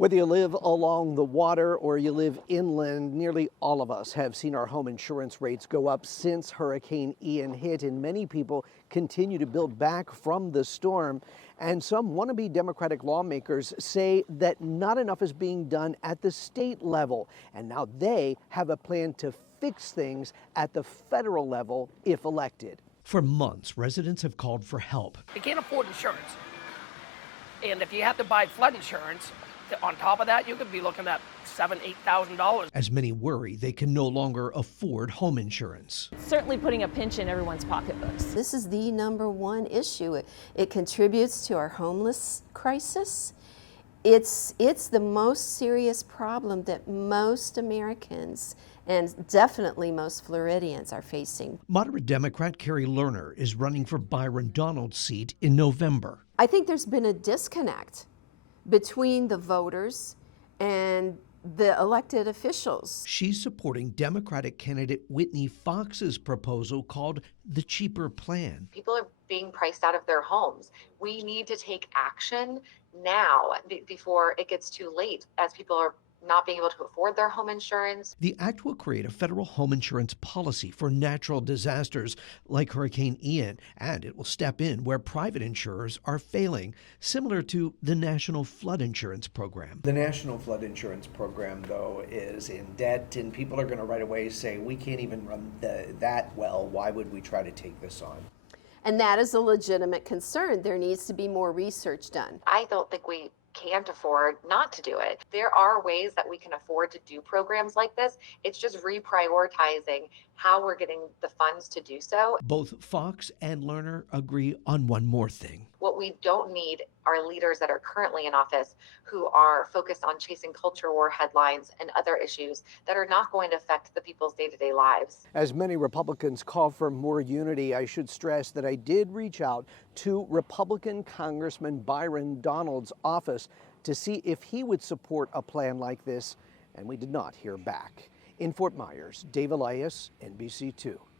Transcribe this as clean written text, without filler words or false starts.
Whether you live along the water or you live inland, nearly all of us have seen our home insurance rates go up since Hurricane Ian hit, and many people continue to build back from the storm. And some wannabe Democratic lawmakers say that not enough is being done at the state level, and now they have a plan to fix things at the federal level if elected. For months, residents have called for help. You can't afford insurance, and if you have to buy flood insurance, on top of that, you could be looking at $7,000, $8,000. As many worry they can no longer afford home insurance. It's certainly putting a pinch in everyone's pocketbooks. This is the #1 issue. It contributes to our homeless crisis. It's the most serious problem that most Americans and definitely most Floridians are facing. Moderate Democrat Kari Lerner is running for Byron Donalds' seat in November. I think there's been a disconnect between the voters and the elected officials. She's supporting Democratic candidate Whitney Fox's proposal called the cheaper plan. People are being priced out of their homes. We need to take action now before it gets too late, as people are not being able to afford their home insurance. The act will create a federal home insurance policy for natural disasters like Hurricane Ian, and it will step in where private insurers are failing, similar to the National Flood Insurance Program. The National Flood Insurance Program, though, is in debt, and people are going to right away say, we can't even run that well. Why would we try to take this on? And that is a legitimate concern. There needs to be more research done. I don't think we can't afford not to do it. There are ways that we can afford to do programs like this. It's just reprioritizing how we're getting the funds to do so. Both Fox and Lerner agree on one more thing. What we don't need are leaders that are currently in office who are focused on chasing culture war headlines and other issues that are not going to affect the people's day-to-day lives. As many Republicans call for more unity, I should stress that I did reach out to Republican Congressman Byron Donalds' office to see if he would support a plan like this, and we did not hear back. In Fort Myers, Dave Elias, NBC2.